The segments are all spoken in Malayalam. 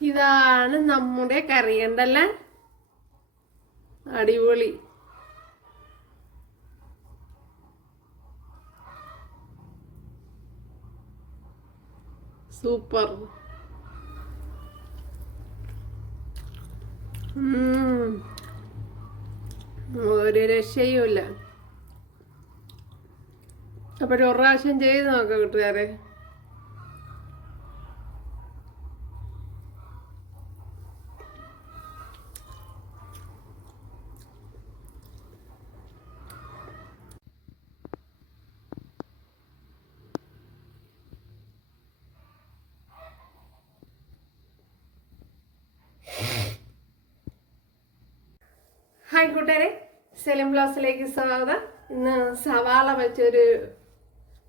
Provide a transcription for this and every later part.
ഇതാണ് നമ്മുടെ കറി. ഉണ്ടല്ലേ, അടിപൊളി. സൂപ്പർ. ഒരു രക്ഷയുമില്ല. അപ്പോഴൊരു പ്രാവശ്യം ചെയ്ത് നോക്കാം കൂട്ടുകാരെ. ഹായ് കൂട്ടുകാരെ, സെലിം ബ്ലോസിലേക്ക് സ്വാഗതം. ഇന്ന് സവാള വെച്ചൊരു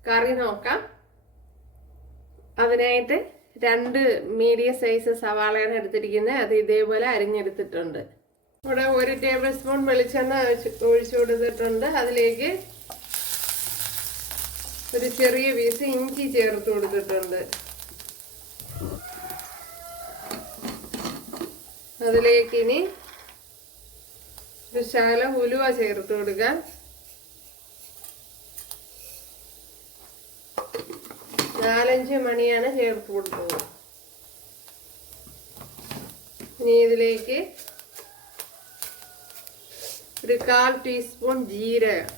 കറി നോക്കാം. അതിനായിട്ട് 2 മീഡിയം സൈസ് സവാളയാണ് എടുത്തിരിക്കുന്നത്. അത് ഇതേപോലെ അരിഞ്ഞെടുത്തിട്ടുണ്ട്. ഇവിടെ 1 ടേബിൾ സ്പൂൺ വെളിച്ചെണ്ണ ഒഴിച്ചു കൊടുത്തിട്ടുണ്ട്. അതിലേക്ക് ഒരു ചെറിയ പീസ് ഇഞ്ചി ചേർത്ത് കൊടുത്തിട്ടുണ്ട്. അതിലേക്ക് ഇനി ഒരു ശകലം ഉലുവ ചേർത്ത് കൊടുക്കുക. നാലഞ്ച് മണിയാണ് ചേർത്ത് കൊടുത്തത്. ഇനി ഇതിലേക്ക് ഒരു 1/4 ടീസ്പൂൺ ജീരകം,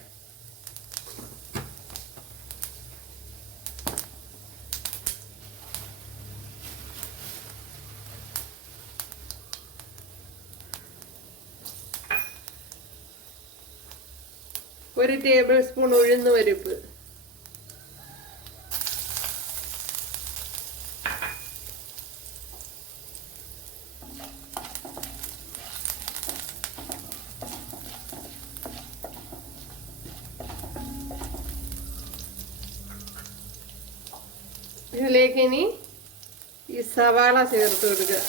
ഒരു ടേബിൾ സ്പൂൺ ഉഴുന്ന് പരിപ്പ്, ഇതിലേക്ക് ഇനി ഈ സവാള ചേർത്ത് കൊടുക്കുക.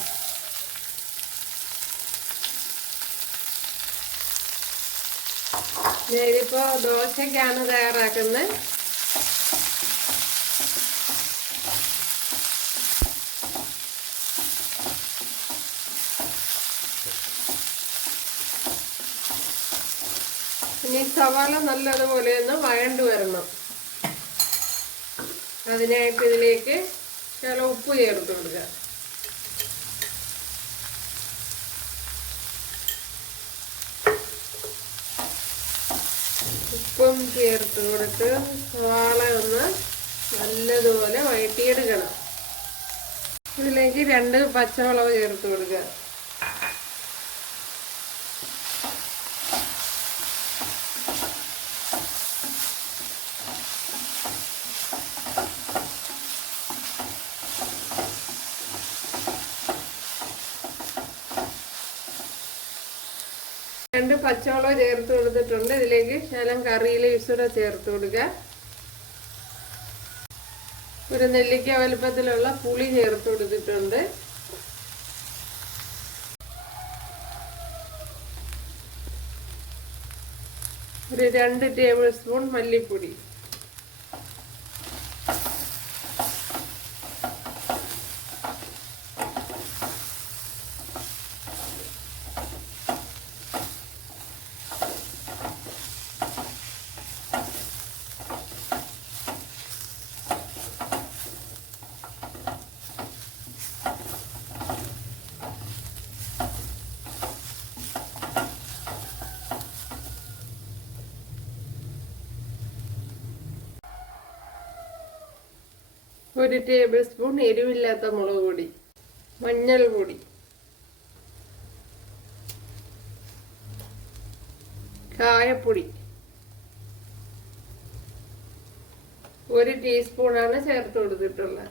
ഇതിപ്പോ ദോശക്കാണ് തയ്യാറാക്കുന്നത്. ഇനി സവാള നല്ലതുപോലെ ഒന്ന് വഴണ്ടു വരണം. അതിനായിട്ട് ഇതിലേക്ക് ശകലം ഉപ്പ് ചേർത്ത് കൊടുക്കുക. ഉപ്പും ചേർത്ത് കൊടുത്ത് സവാള ഒന്ന് നല്ലതുപോലെ വഴറ്റിയെടുക്കണം. ഇതിലേക്ക് 2 പച്ചമുളക് ചേർത്ത് കൊടുക്കുക. രണ്ട് പച്ചമുളക് ചേർത്ത് കൊടുത്തിട്ടുണ്ട്. ഇതിലേക്ക് ശകലം കറി ലീവ്സ് കൂടെ ചേർത്ത് കൊടുക്കുക. ഒരു നെല്ലിക്ക വലുപ്പത്തിലുള്ള പുളി ചേർത്ത് കൊടുത്തിട്ടുണ്ട്. ഒരു 2 ടേബിൾ സ്പൂൺ മല്ലിപ്പൊടി, ഒരു ടേബിൾ സ്പൂൺ എരിവില്ലാത്ത മുളക് പൊടി, മഞ്ഞൾപ്പൊടി, കായപ്പൊടി 1 ടീസ്പൂണാണ് ചേർത്ത് കൊടുത്തിട്ടുള്ളത്.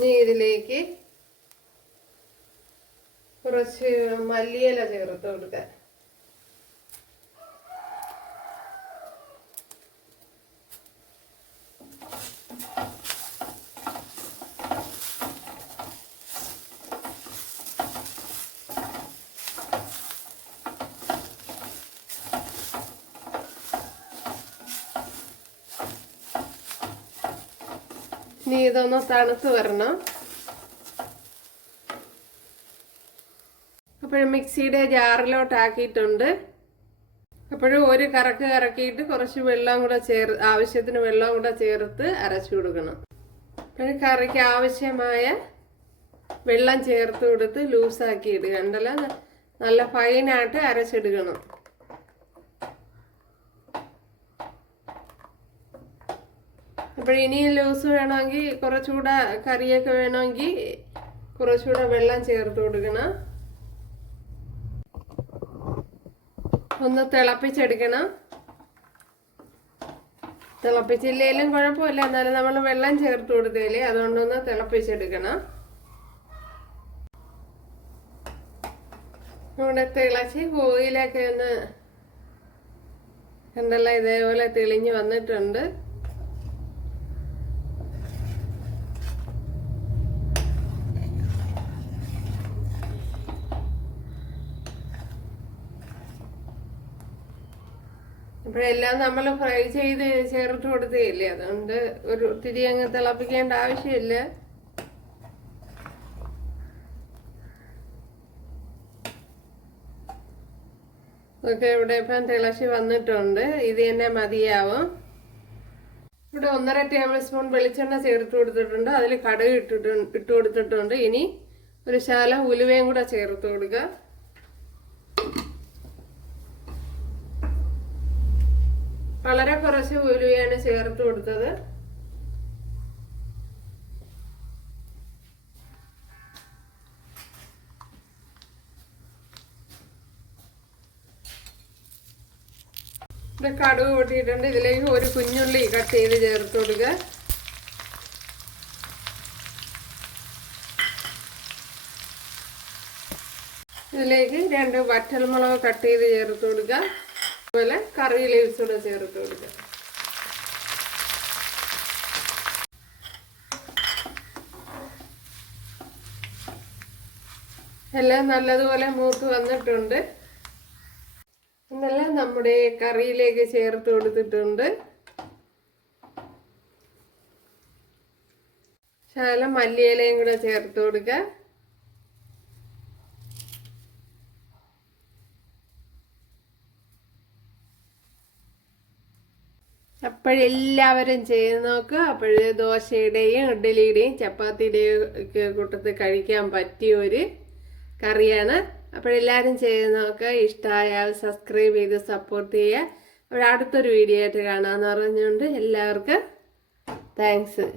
ഇനി ഇതിലേക്ക് കുറച്ച് മല്ലിയില ചേർത്ത് കൊടുക്കുക. ഇനി ഇതൊന്ന് തണുത്ത് വരണം. അപ്പോഴും മിക്സിയുടെ ജാറിലോട്ടാക്കിയിട്ടുണ്ട്. അപ്പോഴും ഒരു കറക്കിയിട്ട് കുറച്ച് വെള്ളം കൂടെ ആവശ്യത്തിന് വെള്ളം കൂടെ ചേർത്ത് അരച്ചു കൊടുക്കണം. അപ്പോഴും കറിക്ക് ആവശ്യമായ വെള്ളം ചേർത്ത് കൊടുത്ത് ലൂസാക്കി ഇടുക. ഉണ്ടല്ലോ, നല്ല ഫൈനായിട്ട് അരച്ചെടുക്കണം. അപ്പോൾ ഇനിയും ലൂസ് വേണമെങ്കിൽ കുറച്ചുകൂടെ കറിയൊക്കെ വേണമെങ്കിൽ കുറച്ചുകൂടെ വെള്ളം ചേർത്ത് കൊടുക്കണം. ഒന്ന് തിളപ്പിച്ചെടുക്കണം. തിളപ്പിച്ചില്ലേലും കുഴപ്പമില്ല, എന്നാലും നമ്മൾ വെള്ളം ചേർത്ത് കൊടുത്തില്ലേ, അതുകൊണ്ടൊന്ന് തിളപ്പിച്ചെടുക്കണം. ഇവിടെ തിളച്ച് കോയിലൊക്കെ ഒന്ന് കണ്ടല്ല ഇതേപോലെ തെളിഞ്ഞ് വന്നിട്ടുണ്ട്. അപ്പോഴെല്ലാം നമ്മൾ ഫ്രൈ ചെയ്ത് ചേർത്ത് കൊടുത്തേയില്ലേ, അതുകൊണ്ട് ഒത്തിരി അങ്ങ് തിളപ്പിക്കേണ്ട ആവശ്യമില്ല. ഒക്കെ ഇവിടെ ഇപ്പം തിളച്ച് വന്നിട്ടുണ്ട്. ഇത് തന്നെ മതിയാവും. ഇവിടെ 1.5 ടേബിൾ സ്പൂൺ വെളിച്ചെണ്ണ ചേർത്ത് കൊടുത്തിട്ടുണ്ട്. അതിൽ കടുക് ഇട്ട് കൊടുത്തിട്ടുണ്ട്. ഇനി ഒരു ശകലം ഉലുവയും കൂടെ ചേർത്ത് കൊടുക്കുക. വളരെ കുറച്ച് ഉലുവയാണ് ചേർത്ത് കൊടുത്തത്. ഇവിടെ കടുക് പൊട്ടിയിട്ടുണ്ട്. ഇതിലേക്ക് ഒരു കുഞ്ഞുള്ളി കട്ട് ചെയ്ത് ചേർത്ത് കൊടുക്കുക. ഇതിലേക്ക് 2 വറ്റൽമുളക് കട്ട് ചെയ്ത് ചേർത്ത് കൊടുക്കുക. അതുപോലെ കറി ലീവ്സ് കൂടെ ചേർത്ത് കൊടുക്കുക. എല്ലാം നല്ലതുപോലെ മൂത്ത് വന്നിട്ടുണ്ട്. ഇതെല്ലാം നമ്മുടെ കറിയിലേക്ക് ചേർത്ത് കൊടുത്തിട്ടുണ്ട്. ശകലം മല്ലിയിലയും കൂടെ ചേർത്ത് കൊടുക്കുക. അപ്പോഴെല്ലാവരും ചെയ്ത് നോക്കുക. അപ്പോഴ് ദോശയുടെയും ഇഡ്ഡലിയുടെയും ചപ്പാത്തിയുടെയും ഒക്കെ കൂട്ടത്തിൽ കഴിക്കാൻ പറ്റിയ ഒരു കറിയാണ്. അപ്പോഴെല്ലാവരും ചെയ്ത് നോക്കുക. ഇഷ്ടമായാൽ സബ്സ്ക്രൈബ് ചെയ്ത് സപ്പോർട്ട് ചെയ്യുക. അപ്പോൾ അടുത്തൊരു വീഡിയോ ആയിട്ട് കാണാമെന്ന് പറഞ്ഞുകൊണ്ട് എല്ലാവർക്കും താങ്ക്സ്.